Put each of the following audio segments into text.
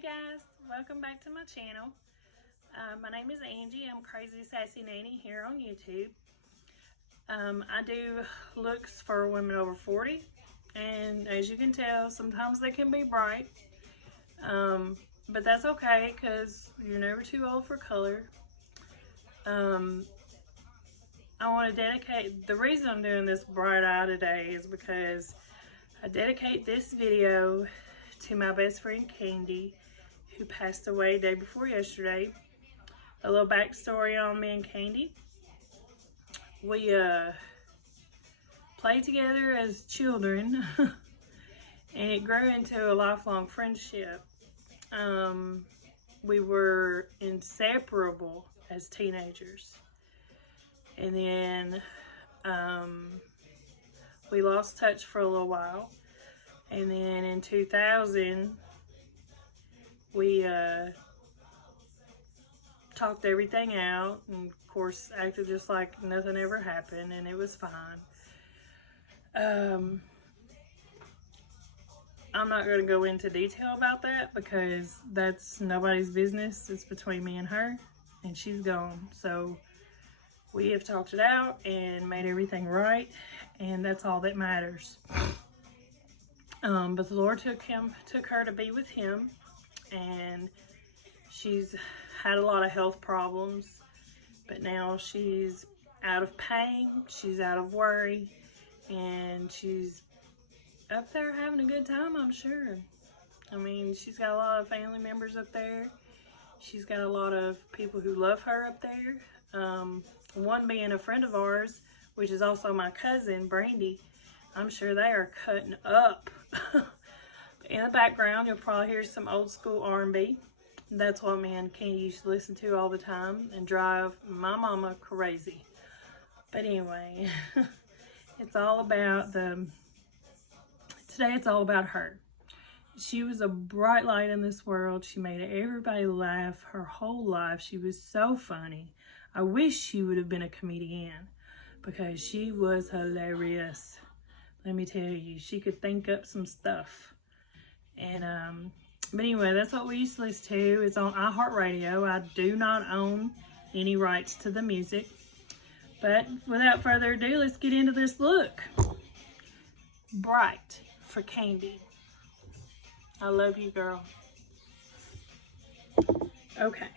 Hey guys, welcome back to my channel. My name is Angie. I'm Crazy Sassy Nanny here on YouTube. I do looks for women over 40, and as you can tell, sometimes they can be bright, but that's okay because you're never too old for color. I want to dedicate, the reason I'm doing this bright eye today is because I dedicate this video to my best friend Candy, who passed away day before yesterday. A little backstory on me and Candy. We played together as children and it grew into a lifelong friendship. We were inseparable as teenagers, and then we lost touch for a little while, and then in 2000 we talked everything out, and of course acted just like nothing ever happened, and it was fine. I'm not going to go into detail about that because that's nobody's business. It's between me and her, and she's gone. So we have talked it out and made everything right, and that's all that matters. But the Lord took her to be with him, and she's had a lot of health problems, but now she's out of pain, she's out of worry, and she's up there having a good time, I'm sure. I mean, she's got a lot of family members up there. She's got a lot of people who love her up there. One being a friend of ours, which is also my cousin, Brandy. I'm sure they are cutting up. In the background, you'll probably hear some old school R&B. That's what me and Candy used to listen to all the time and drive my mama crazy. But anyway, it's all about today it's all about her. She was a bright light in this world. She made everybody laugh her whole life. She was so funny. I wish she would have been a comedian because she was hilarious. Let me tell you, she could think up some stuff. And but anyway, that's what we used to listen to. It's on iHeartRadio. I do not own any rights to the music. But without further ado, let's get into this look. Bright for Candy. I love you, girl. Okay.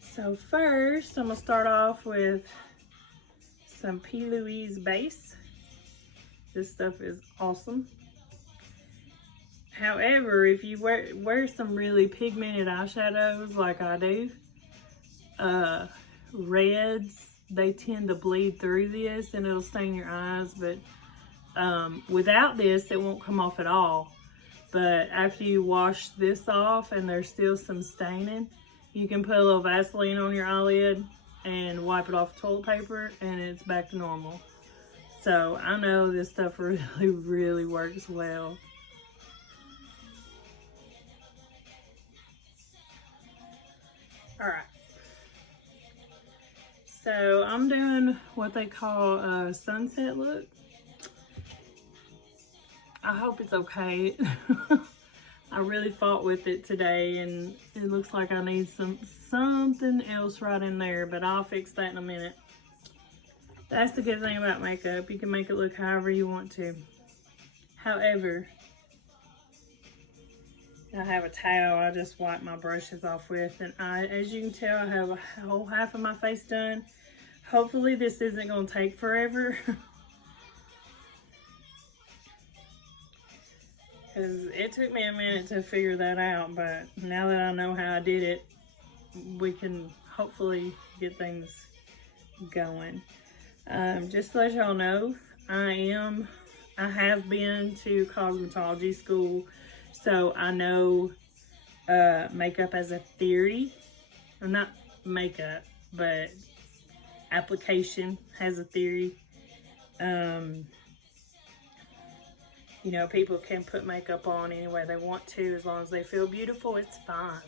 So first, I'm going to start off with some P. Louise base. This stuff is awesome. However, if you wear some really pigmented eyeshadows like I do, reds, they tend to bleed through this and it'll stain your eyes, but without this, it won't come off at all. But after you wash this off and there's still some staining, you can put a little Vaseline on your eyelid and wipe it off with toilet paper and it's back to normal. So I know this stuff really, really works well. All right. So I'm doing what they call a sunset look. I hope it's okay. I really fought with it today and it looks like I need something else right in there, but I'll fix that in a minute. That's the good thing about makeup. You can make it look however you want to. However, I have a towel I just wipe my brushes off with, and as you can tell, I have a whole half of my face done. Hopefully this isn't going to take forever. Because it took me a minute to figure that out, but now that I know how I did it, we can hopefully get things going. Just to let y'all know, I have been to cosmetology school, so I know makeup as a theory. Or not makeup, but application has a theory. You know, people can put makeup on any way they want to as long as they feel beautiful, it's fine.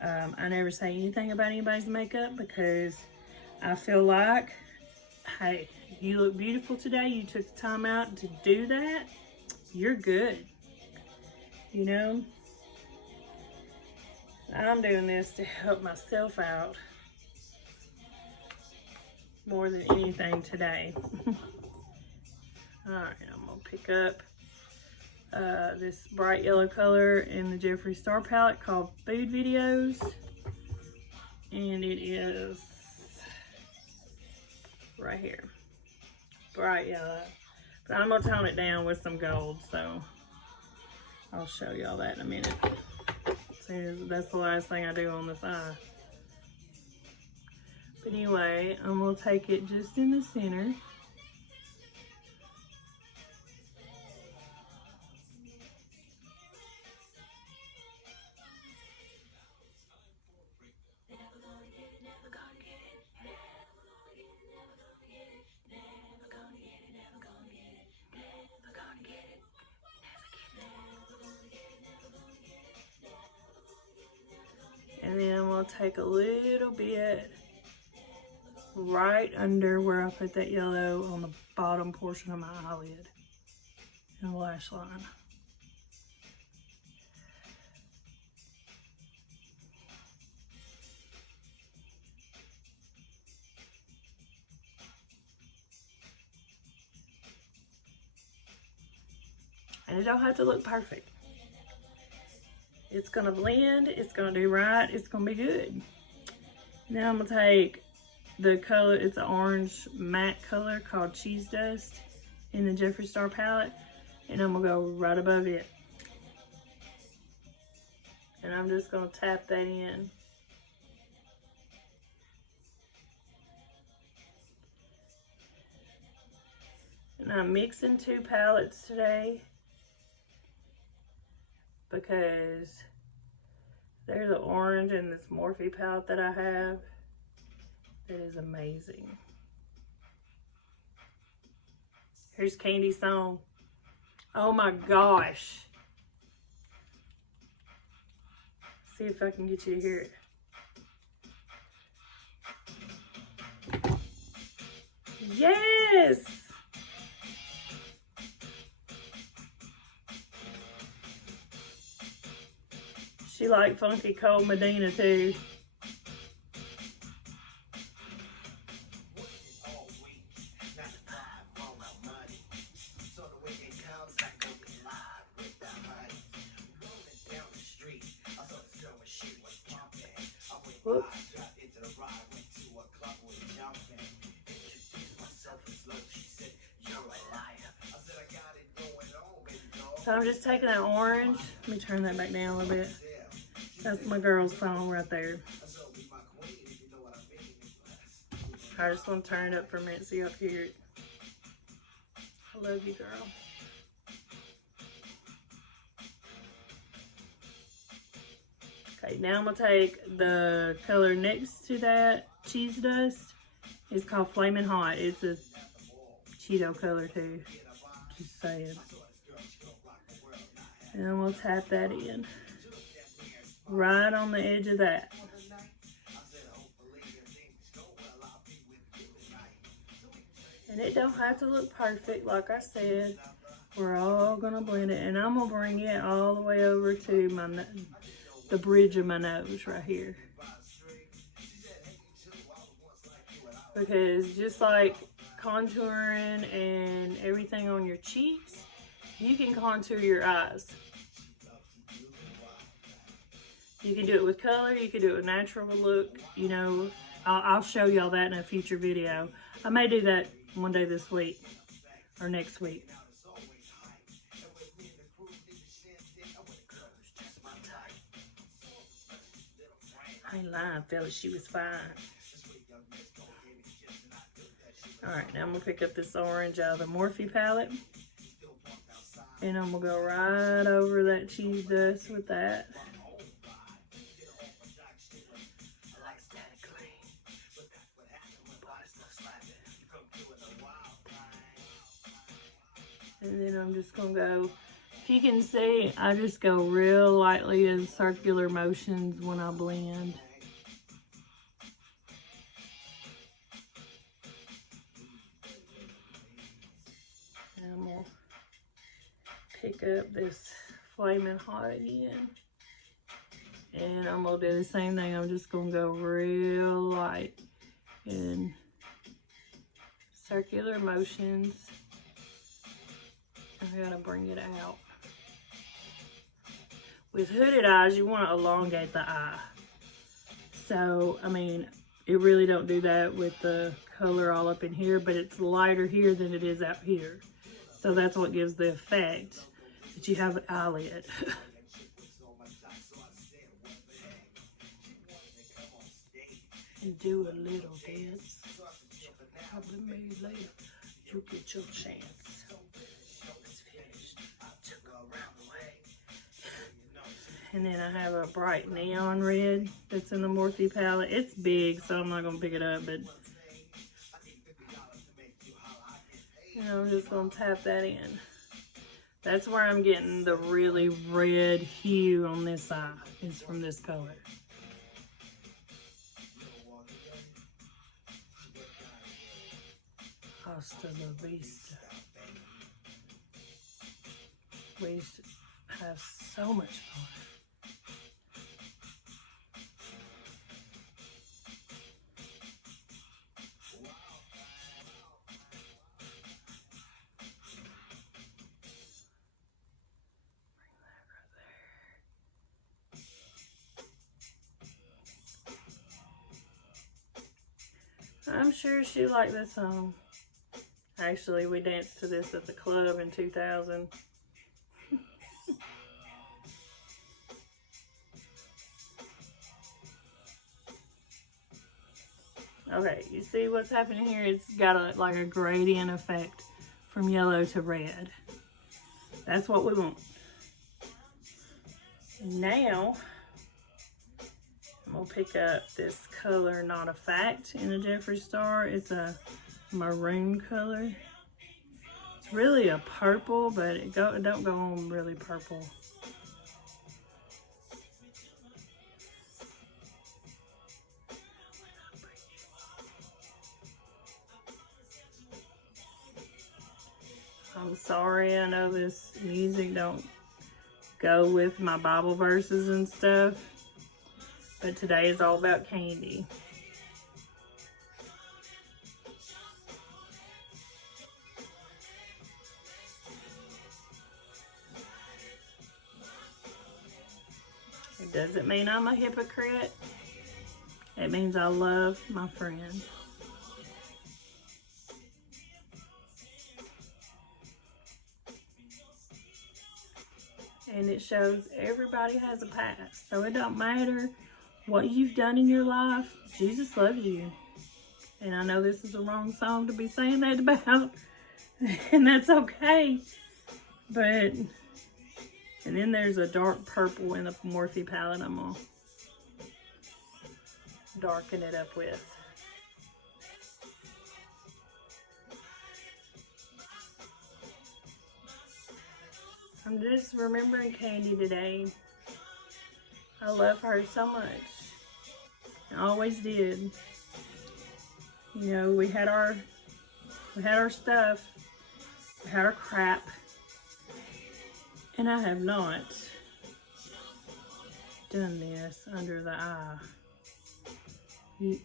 I never say anything about anybody's makeup because I feel like, hey, you look beautiful today, you took the time out to do that, you're good. You know, I'm doing this to help myself out more than anything today. Alright, I'm going to pick up this bright yellow color in the Jeffree Star palette called Food Videos. And it is right here. Bright yellow. But I'm going to tone it down with some gold, so I'll show y'all that in a minute. See, that's the last thing I do on this eye. But anyway, I'm going to take it just in the center. And then I'm going to take a little bit right under where I put that yellow on the bottom portion of my eyelid and the lash line. And it don't have to look perfect. It's going to blend, it's going to do right, it's going to be good. Now I'm going to take the color, it's an orange matte color called Cheese Dust in the Jeffree Star palette. And I'm going to go right above it. And I'm just going to tap that in. And I'm mixing two palettes today because there's an orange in this Morphe palette that I have that is amazing. Here's Candy's song. Oh my gosh. See if I can get you to hear it. Yes! She liked Funky Cold Medina too. Whoops. So I'm just taking that orange. Let me turn that back down a little bit. That's my girl's song right there. I just want to turn it up for a minute so y'all can hear it. I love you, girl. Okay, now I'm going to take the color next to that Cheese Dust. It's called Flamin' Hot. It's a Cheeto color too. Just saying. And I'm going to tap that in. Right on the edge of that. And it don't have to look perfect, like I said. We're all going to blend it. And I'm going to bring it all the way over to the bridge of my nose right here. Because just like contouring and everything on your cheeks, you can contour your eyes. You can do it with color, you can do it with natural look, you know. I'll show y'all that in a future video. I may do that one day this week or next week. I ain't lying, fellas, she was fine. Alright, now I'm going to pick up this orange out of the Morphe palette. And I'm going to go right over that Cheese Dust with that. And then I'm just going to go, if you can see, I just go real lightly in circular motions when I blend. And I'm going to pick up this Flamin' Hot again. And I'm gonna do the same thing. I'm just gonna go real light in circular motions. I gotta bring it out. With hooded eyes, you want to elongate the eye. So, I mean, it really don't do that with the color all up in here, but it's lighter here than it is out here. So that's what gives the effect that you have an eyelid. And do a little dance. Probably maybe later you'll get your chance. It's finished. Took a round way. And then I have a bright neon red that's in the Morphe palette. It's big, so I'm not gonna pick it up, but you know, I'm just gonna tap that in. That's where I'm getting the really red hue on this eye, is from this color. Hasta la vista. We used to have so much fun. I'm sure she liked this song. Actually, we danced to this at the club in 2000. Okay, you see what's happening here? It's got like a gradient effect from yellow to red. That's what we want. Now, I'm gonna pick up this color, Not a Fact, in a Jeffree Star. It's a maroon color. It's really a purple, but it don't go on really purple. I'm sorry, I know this music don't go with my Bible verses and stuff, but today is all about candy. It doesn't mean I'm a hypocrite. It means I love my friend. And it shows everybody has a past. So it don't matter what you've done in your life. Jesus loves you. And I know this is the wrong song to be saying that about. And that's okay. But, and then there's a dark purple in the Morphe palette I'm going to darken it up with. I'm just remembering Candy today. I love her so much. I always did. You know, we had our stuff, we had our crap, and I have not done this under the eye. You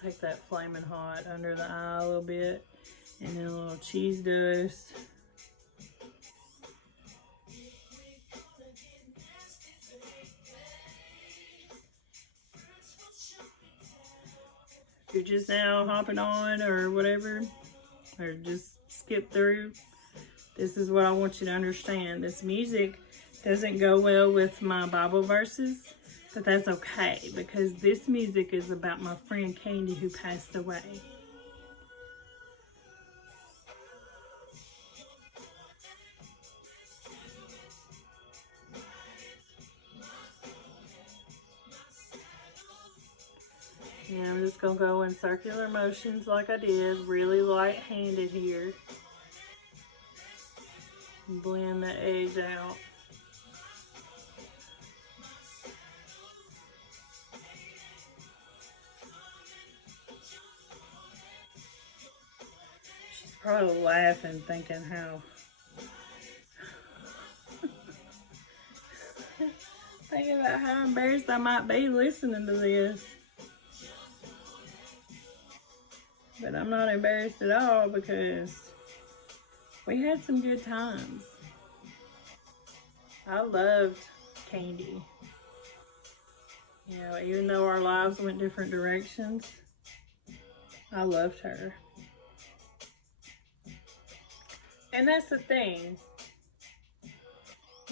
take that Flaming Hot under the eye a little bit, and then a little cheese dust. If you're just now hopping on or whatever, or just skip through, this is what I want you to understand. This music doesn't go well with my Bible verses, but that's okay, because this music is about my friend Candy who passed away. And I'm just going to go in circular motions like I did, really light-handed here. And blend the edge out. She's probably laughing, thinking how Thinking about how embarrassed I might be listening to this. But I'm not embarrassed at all because we had some good times. I loved Candy. You know, even though our lives went different directions, I loved her. And that's the thing.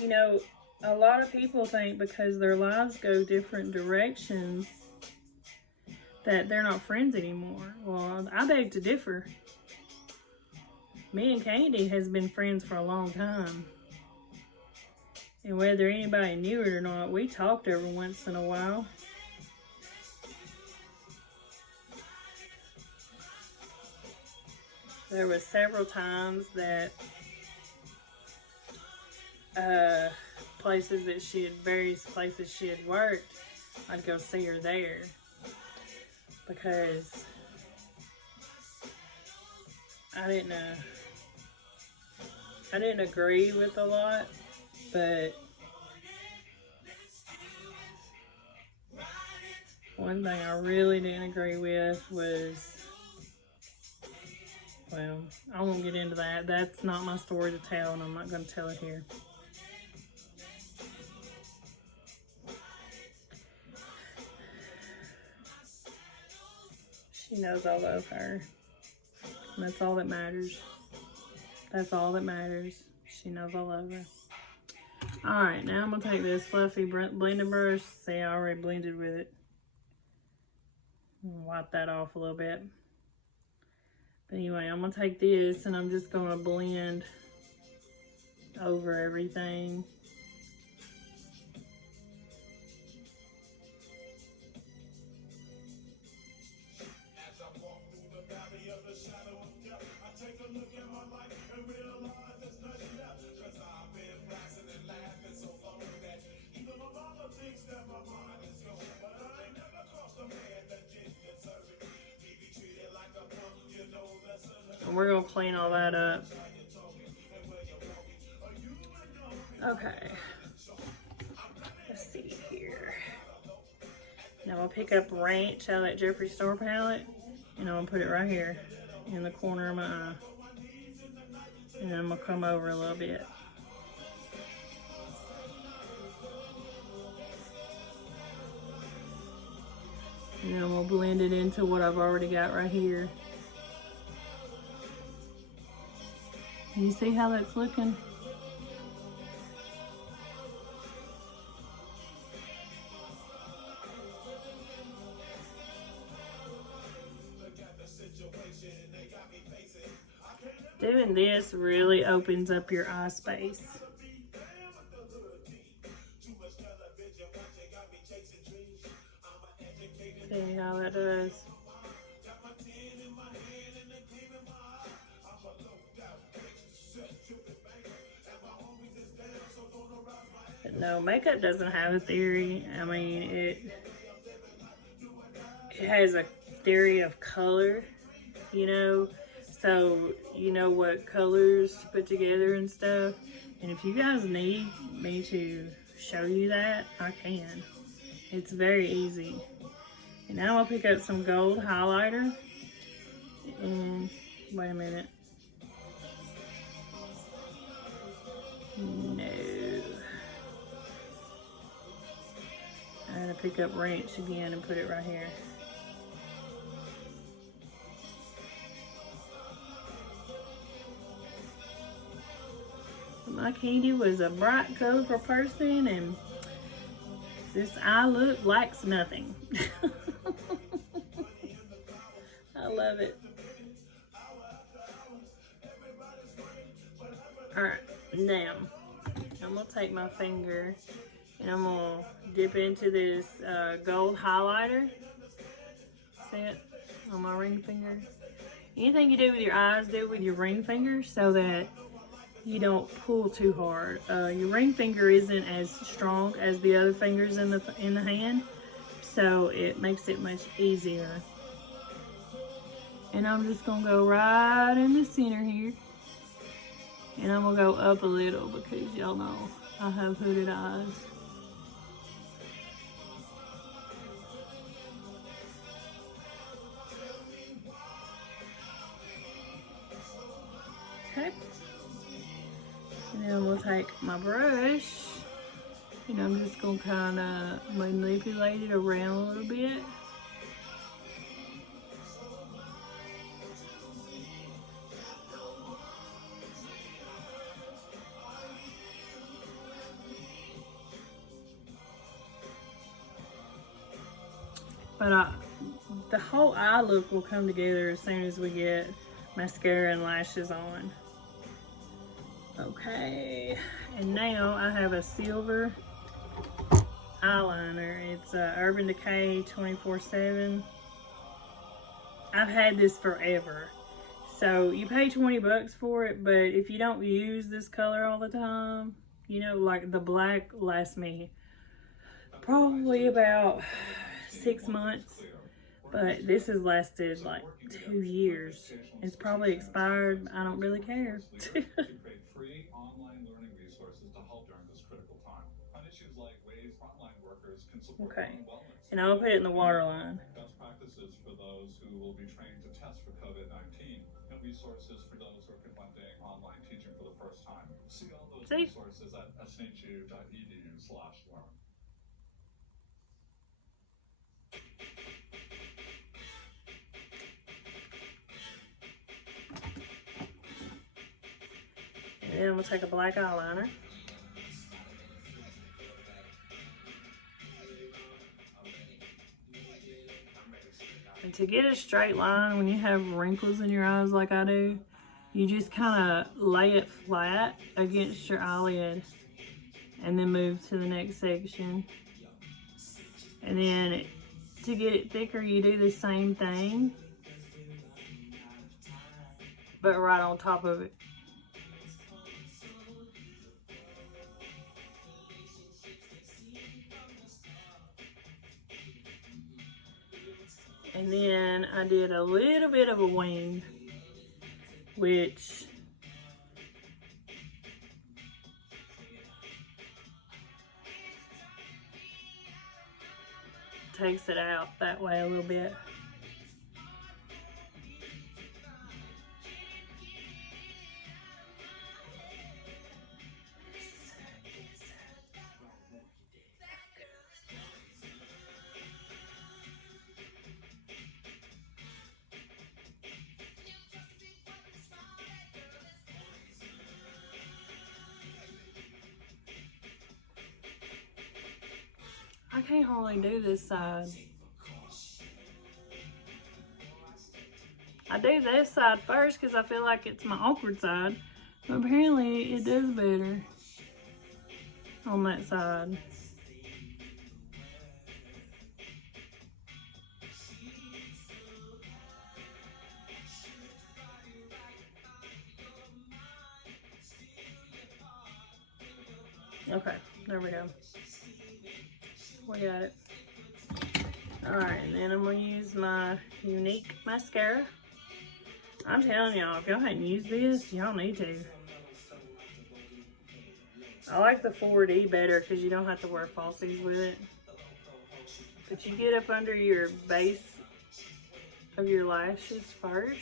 You know, a lot of people think because their lives go different directions that they're not friends anymore. Well, I beg to differ. Me and Candy has been friends for a long time. And whether anybody knew it or not, we talked every once in a while. There was several times that various places she had worked, I'd go see her there because I didn't agree with a lot, but one thing I really didn't agree with was, well, I won't get into that. That's not my story to tell, and I'm not going to tell it here. She knows I love her. And that's all that matters. That's all that matters. She knows I love her. Alright, now I'm going to take this fluffy blending brush. See, I already blended with it. Wipe that off a little bit. But anyway, I'm going to take this and I'm just going to blend over everything. And we're going to clean all that up. Okay. Let's see here. Now I'll pick up Ranch out of that Jeffree Star palette. And I'm going to put it right here in the corner of my eye. And then I'm going to come over a little bit. And then I'm going to blend it into what I've already got right here. You see how that's looking? Doing this really opens up your eye space. See how that does? But no, makeup doesn't have a theory. I mean, it has a theory of color, you know, so you know what colors to put together and stuff. And if you guys need me to show you that, I can. It's very easy. And now I'll pick up some gold highlighter. And wait a minute. No. I'm gonna pick up Ranch again and put it right here. My Candy was a bright, colorful person, and this eye look lacks nothing. I love it. Alright, now I'm going to take my finger and I'm going to dip into this gold highlighter. See it on my ring finger? Anything you do with your eyes, do it with your ring finger so that you don't pull too hard. Your ring finger isn't as strong as the other fingers in the hand, so it makes it much easier. And I'm just gonna go right in the center here, and I'm gonna go up a little because y'all know I have hooded eyes. Okay. And then we'll take my brush, and I'm just gonna kind of manipulate it around a little bit. But the whole eye look will come together as soon as we get mascara and lashes on. Okay, and now I have a silver eyeliner. It's Urban Decay 24/7. I've had this forever. So you pay 20 bucks for it, but if you don't use this color all the time, you know, like the black lasts me probably about 6 months. But this has lasted like 2 years. It's probably expired. I don't really care. Okay. And I'll put it in the water line. Best practices for those who will be trained to test for COVID-19 and resources for those who are conducting online teaching for the first time. See all those resources at snhu.edu/learn. And then we'll take a black eyeliner. And to get a straight line, when you have wrinkles in your eyes like I do, you just kind of lay it flat against your eyelid and then move to the next section. And then to get it thicker, you do the same thing, but right on top of it. And then I did a little bit of a wing, which takes it out that way a little bit. I can't hardly do this side. I do this side first because I feel like it's my awkward side, but apparently it does better on that side. Okay, there we go. We got it. Alright, and then I'm going to use my Younique mascara. I'm telling y'all, if y'all hadn't used this, y'all need to. I like the 4D better because you don't have to wear falsies with it. But you get up under your base of your lashes first.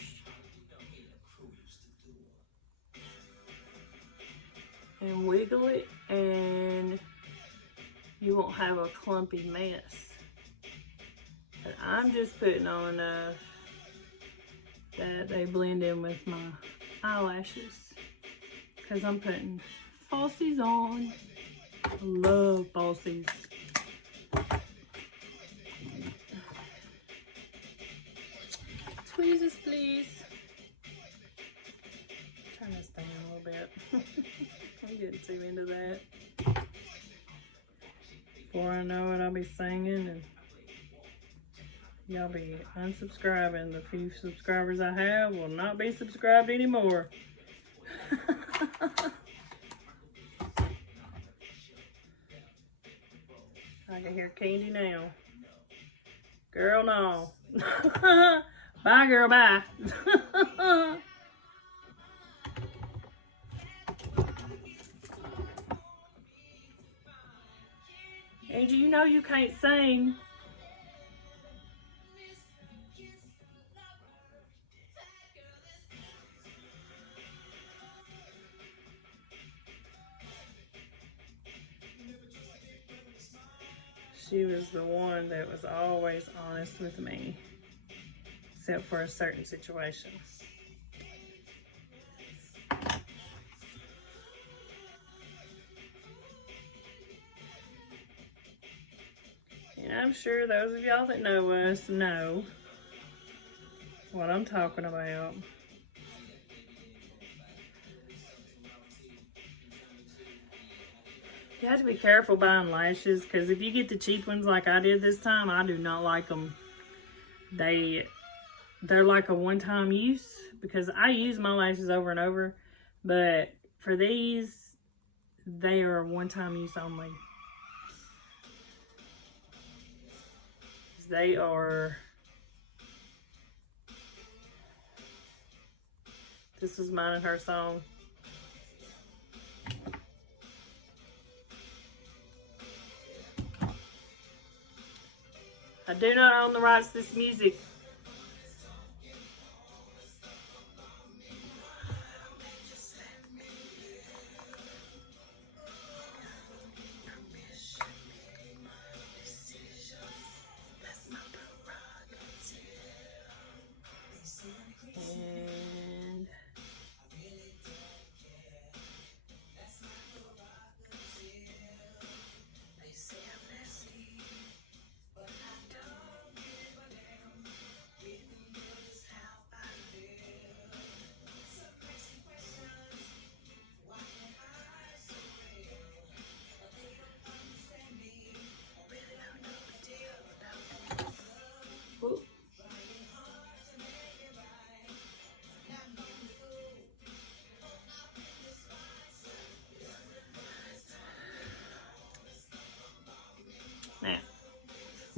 And wiggle it, and you won't have a clumpy mess. But I'm just putting on enough that they blend in with my eyelashes, because I'm putting falsies on. I love falsies. Tweezers, please. Turn this down a little bit. I'm getting too into that. Before I know it, I'll be singing and y'all be unsubscribing. The few subscribers I have will not be subscribed anymore. I can hear Candy now. Girl, no. Bye, girl, bye. Angie, you know you can't sing. She was the one that was always honest with me, except for a certain situation. And I'm sure those of y'all that know us know what I'm talking about. You have to be careful buying lashes, because if you get the cheap ones like I did this time, I do not like them. They're like a one-time use, because I use my lashes over and over, but for these, they are one-time use only. They are, this is mine and her song. I do not own the rights to this music.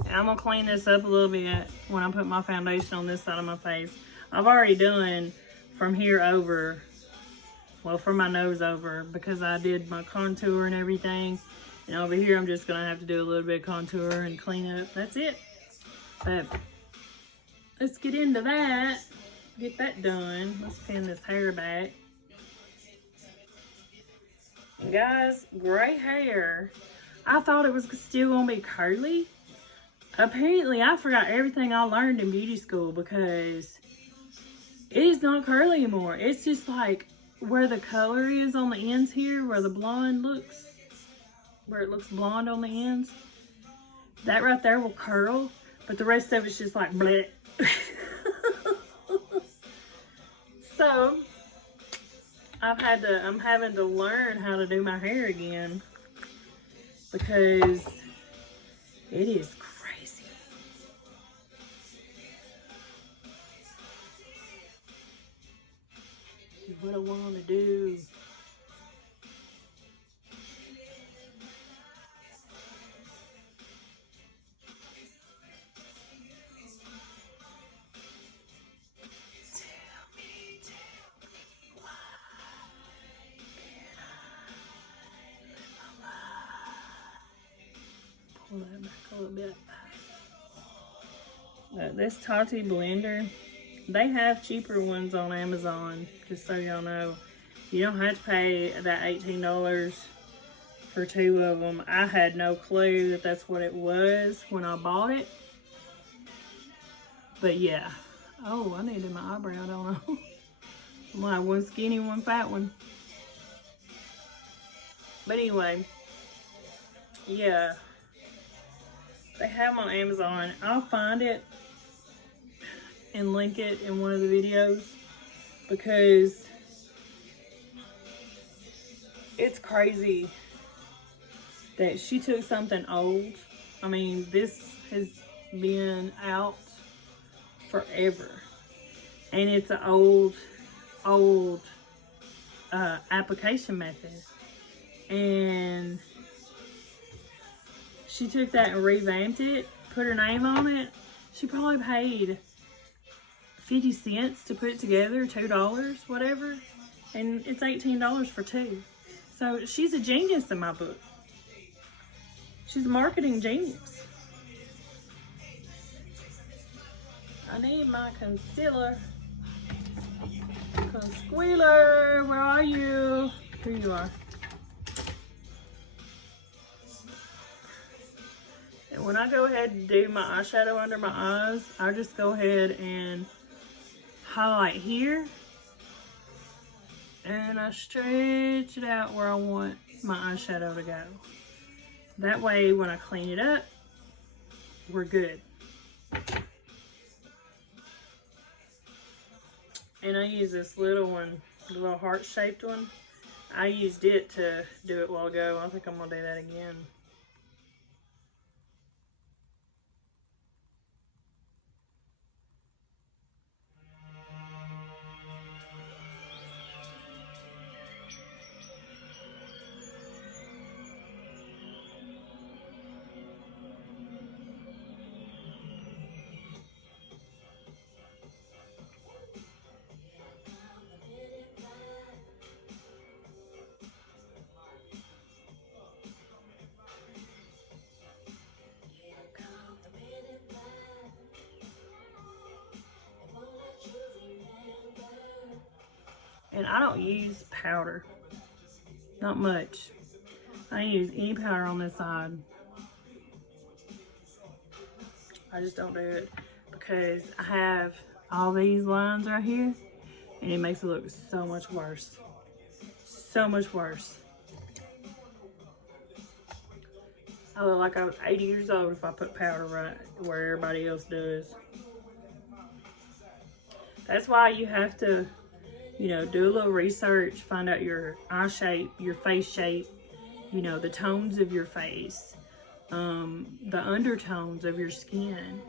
Now, I'm going to clean this up a little bit when I put my foundation on this side of my face. I've already done from here over, well, from my nose over, because I did my contour and everything. And over here, I'm just going to have to do a little bit of contour and clean up. That's it. But let's get into that. Get that done. Let's pin this hair back. And guys, gray hair. I thought it was still going to be curly. Apparently, I forgot everything I learned in beauty school, because it is not curly anymore. It's just like where the color is on the ends here, where the blonde looks, where it looks blonde on the ends. That right there will curl, but the rest of it's just like bleh. So, I'm having to learn how to do my hair again, because it is crazy. What I want to do. Pull that back a little bit. This Tati blender, they have cheaper ones on Amazon, just so y'all know. You don't have to pay that $18 for 2 of them. I had no clue that that's what it was when I bought it. But yeah. Oh, I needed my eyebrow, don't I? I'm like one skinny, one fat one. But anyway, yeah. They have them on Amazon. I'll find it and link it in one of the videos, because it's crazy that she took something old. I mean, this has been out forever, and it's an old application method, and she took that and revamped it, put her name on it. She probably paid 50 cents to put it together, $2, whatever. And it's $18 for 2. So she's a genius in my book. She's a marketing genius. I need my concealer. Concealer, where are you? Here you are. when I go ahead and do my eyeshadow under my eyes, I just go ahead and highlight here. And I stretch it out where I want my eyeshadow to go. That way, when I clean it up, we're good. And I use this little one, the little heart-shaped one. I used it to do it a while ago. I think I'm gonna do that again. And I don't use powder. Not much. I don't use any powder on this side. I just don't do it because I have all these lines right here and it makes it look so much worse. So much worse. I look like I was 80 years old if I put powder right where everybody else does. That's why you have to, you know, do a little research, find out your eye shape, your face shape, you know, the tones of your face, the undertones of your skin.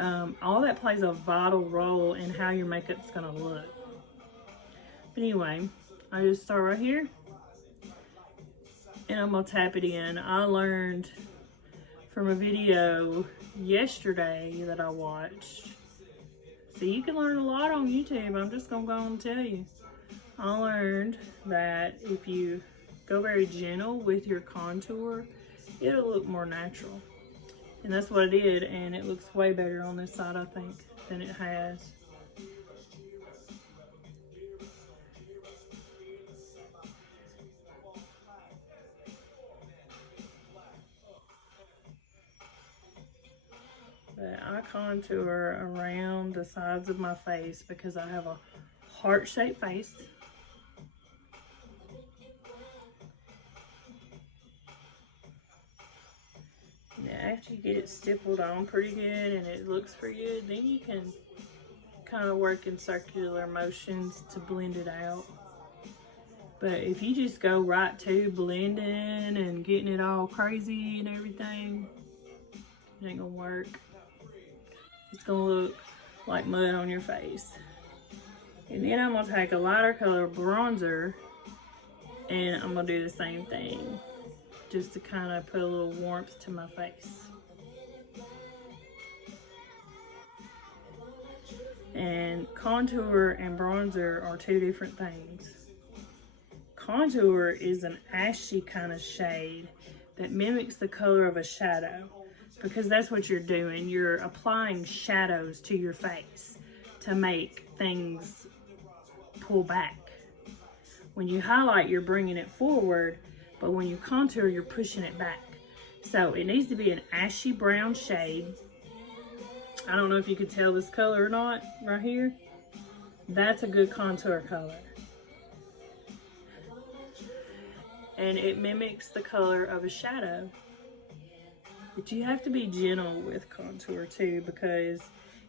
All that plays a vital role in how your makeup's gonna look. But anyway, I just start right here and I'm gonna tap it in. I learned from a video yesterday that I watched. So you can learn a lot on YouTube. I'm just gonna go and tell you. I learned that if you go very gentle with your contour, it'll look more natural. And that's what I did, and it looks way better on this side, I think, than it has. But I contour around the sides of my face because I have a heart-shaped face. Now, after you get it stippled on pretty good and it looks pretty good, then you can kind of work in circular motions to blend it out. But if you just go right to blending and getting it all crazy and everything, it ain't gonna work. It's gonna look like mud on your face. And then I'm gonna take a lighter color bronzer and I'm gonna do the same thing, just to kind of put a little warmth to my face. And contour and bronzer are two different things. Contour is an ashy kind of shade that mimics the color of a shadow, because that's what you're doing. You're applying shadows to your face to make things pull back. When you highlight, you're bringing it forward, but when you contour, you're pushing it back. So it needs to be an ashy brown shade. I don't know if you can tell this color or not, right here. That's a good contour color. And it mimics the color of a shadow. But you have to be gentle with contour too, because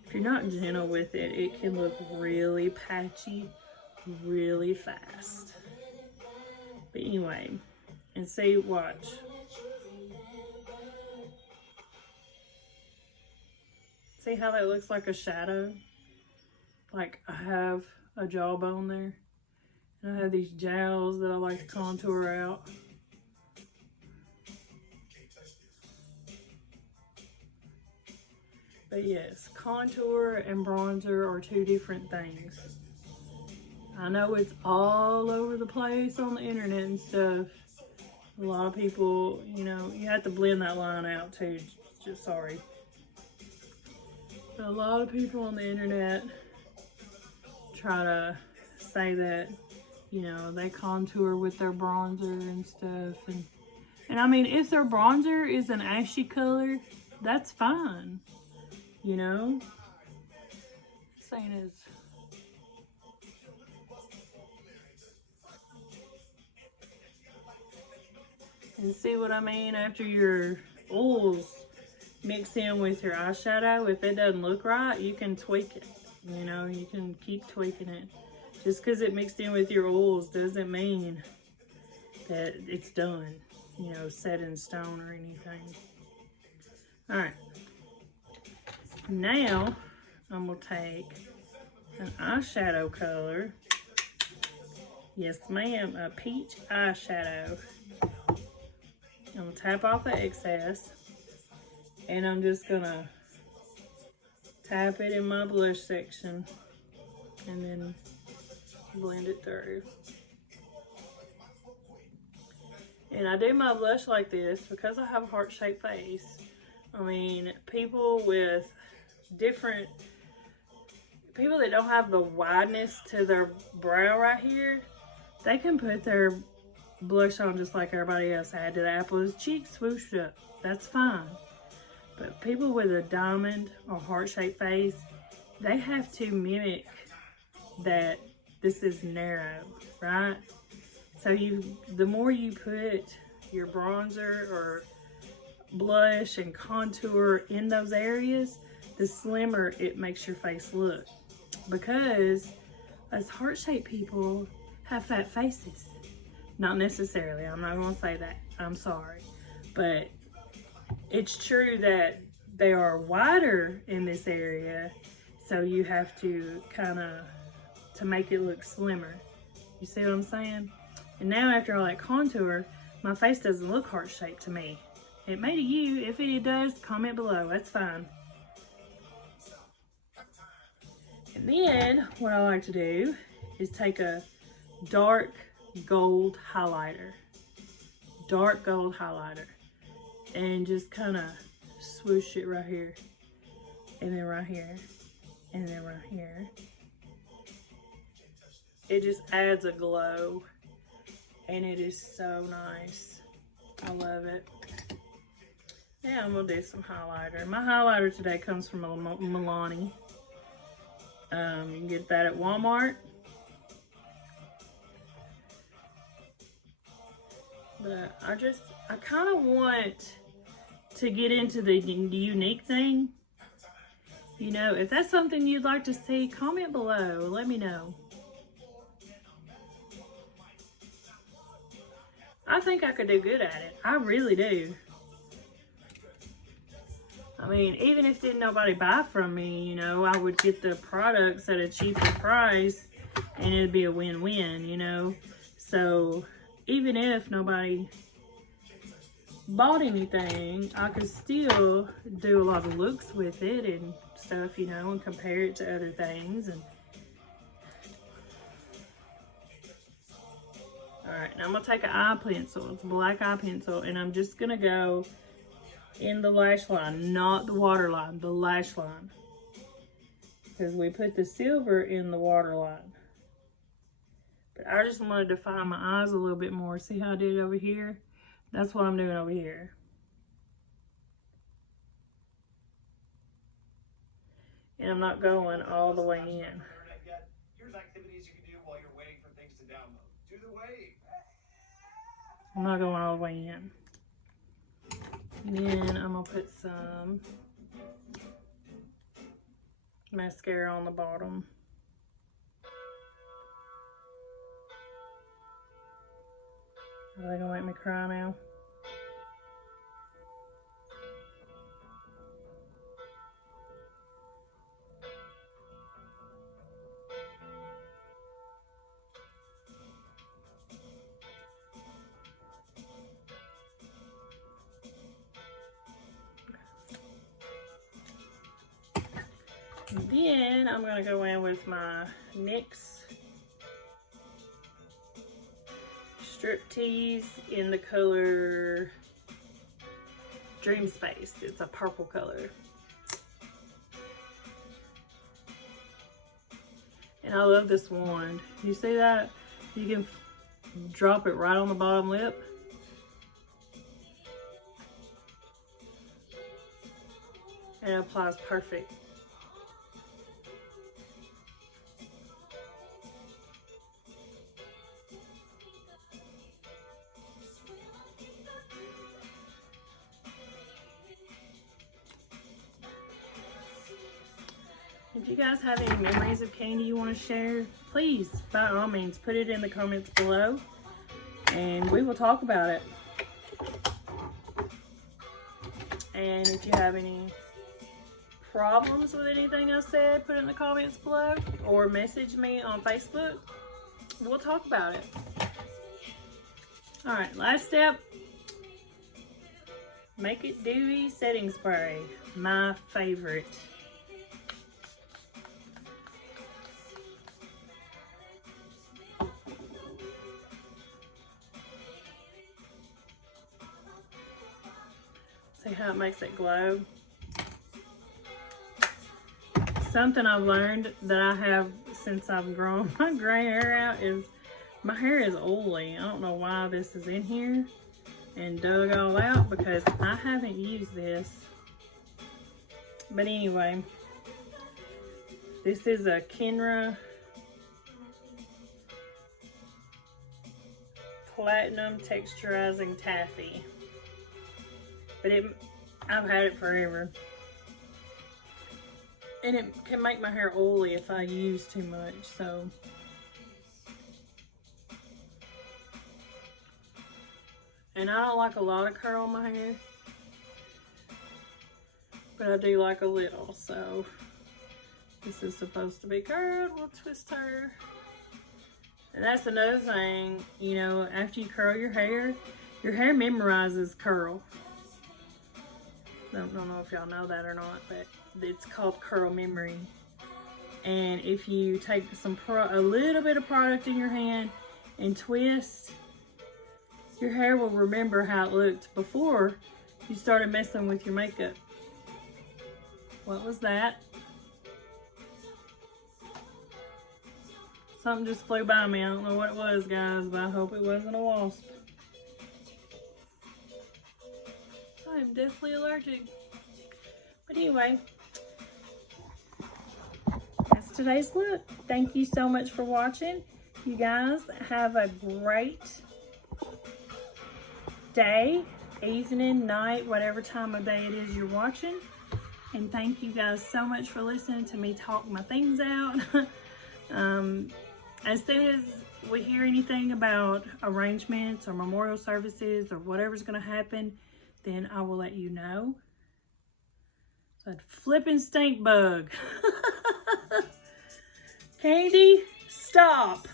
if you're not gentle with it, it can look really patchy really fast. But anyway, and see, watch. See how that looks like a shadow? Like I have a jawbone there. And I have these jowls that I like to contour out. But yes, contour and bronzer are two different things. I know it's all over the place on the internet and stuff. A lot of people, you know, you have to blend that line out too. Just sorry. But a lot of people on the internet try to say that, you know, they contour with their bronzer and stuff. And I mean, if their bronzer is an ashy color, that's fine, you know? Saying is, and see what I mean? After your oils mix in with your eyeshadow, if it doesn't look right, you can tweak it. You know, you can keep tweaking it. Just because it mixed in with your oils doesn't mean that it's done, you know, set in stone or anything. All right. Now, I'm going to take an eyeshadow color. Yes, ma'am, a peach eyeshadow. I'm going to tap off the excess. And I'm just going to tap it in my blush section. And then blend it through. And I do my blush like this because I have a heart-shaped face. I mean, people that don't have the wideness to their brow right here, they can put their blush on just like everybody else. Add to the apple of his cheek, swoosh up. That's fine. But people with a diamond or heart-shaped face, they have to mimic that this is narrow, right? So the more you put your bronzer or blush and contour in those areas, the slimmer it makes your face look. Because us heart-shaped people have fat faces. Not necessarily, I'm not going to say that. I'm sorry. But it's true that they are wider in this area, so you have to to make it look slimmer. You see what I'm saying? And now after all that contour, my face doesn't look heart-shaped to me. It may to you. If it does, comment below. That's fine. And then what I like to do is take a dark gold highlighter. Dark gold highlighter. And just kind of swoosh it right here. And then right here. And then right here. It just adds a glow. And it is so nice. I love it. Yeah, I'm going to do some highlighter. My highlighter today comes from Milani. You can get that at Walmart. But I kind of want to get into the unique thing. You know, if that's something you'd like to see, comment below. Let me know. I think I could do good at it. I really do. I mean, even if didn't nobody buy from me, you know, I would get the products at a cheaper price and it'd be a win-win, you know. So even if nobody bought anything, I could still do a lot of looks with it and stuff, you know, and compare it to other things. And alright, now I'm going to take an eye pencil. It's a black eye pencil, and I'm just going to go in the lash line, not the waterline, the lash line. Because we put the silver in the waterline. But I just want to define my eyes a little bit more. See how I did over here? That's what I'm doing over here. And I'm not going all the way in. Here's activities you can do while you're waiting for things to download. Do the wave. I'm not going all the way in. And then I'm going to put some mascara on the bottom. Are they going to make me cry now? Then I'm going to go in with my NYX Striptease in the color Dream Space. It's a purple color. And I love this wand. You see that? You can drop it right on the bottom lip. and it applies perfect. If you guys have any memories of candy you want to share, please, by all means, put it in the comments below and we will talk about it. And if you have any problems with anything I said, put it in the comments below or message me on Facebook. We'll talk about it. Alright, last step. Make It Dewy setting spray. My favorite. See how it makes it glow? Something I've learned that I have since I've grown my gray hair out is my hair is oily. I don't know why this is in here and dug all out because I haven't used this. But anyway, this is a Kenra Platinum Texturizing Taffy. But I've had it forever. And it can make my hair oily if I use too much, so. And I don't like a lot of curl in my hair. But I do like a little, so. This is supposed to be curled. We'll twist her. And that's another thing, you know, after you curl your hair memorizes curl. I don't know if y'all know that or not, but it's called curl memory. And if you take a little bit of product in your hand and twist, your hair will remember how it looked before you started messing with your makeup. What was that? Something just flew by me. I don't know what it was, guys, but I hope it wasn't a wasp. I'm definitely allergic. But anyway, that's today's look. Thank you so much for watching. You guys have a great day, evening, night, whatever time of day it is you're watching. And thank you guys so much for listening to me talk my things out. As soon as we hear anything about arrangements or memorial services or whatever's going to happen, then I will let you know. So flipping stink bug. Candy, stop.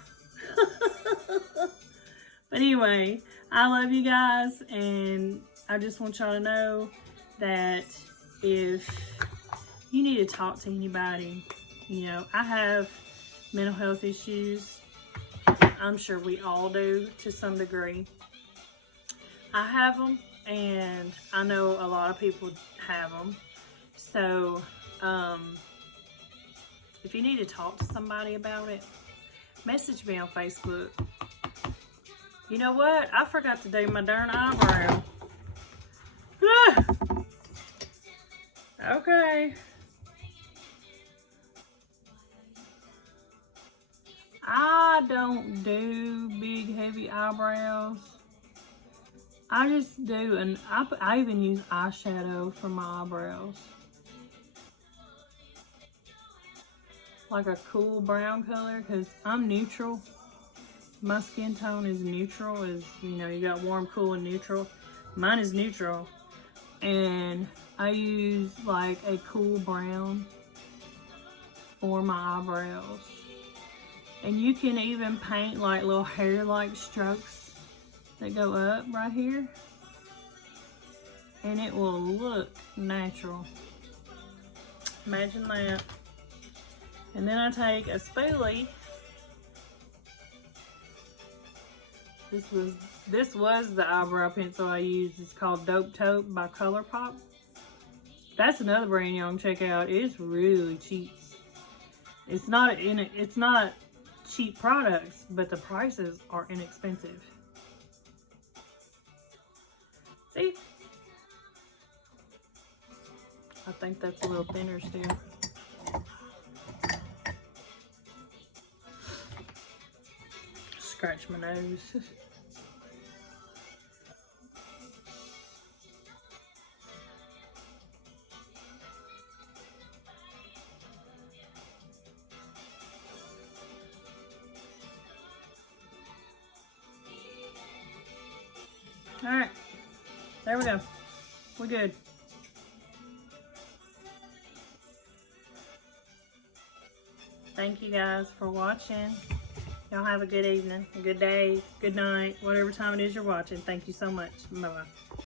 But anyway, I love you guys, and I just want y'all to know that if you need to talk to anybody, you know, I have mental health issues. I'm sure we all do to some degree. I have them. And I know a lot of people have them. So, if you need to talk to somebody about it, message me on Facebook. You know what? I forgot to do my darn eyebrow. Okay. I don't do big, heavy eyebrows. I just do, and I even use eyeshadow for my eyebrows. Like a cool brown color, because I'm neutral. My skin tone is neutral, you know, you got warm, cool, and neutral. Mine is neutral. And I use like a cool brown for my eyebrows. And you can even paint like little hair-like strokes that go up right here, and it will look natural. Imagine that. And then I take a spoolie. This was the eyebrow pencil I used. It's called Dope Taupe by ColourPop. That's another brand y'all can check out. It's really cheap. It's not cheap products, but the prices are inexpensive. See? I think that's a little thinner still. Scratch my nose. All right, there we go. We're good. Thank you guys for watching. Y'all have a good evening, a good day, good night, whatever time it is you're watching. Thank you so much. Bye-bye.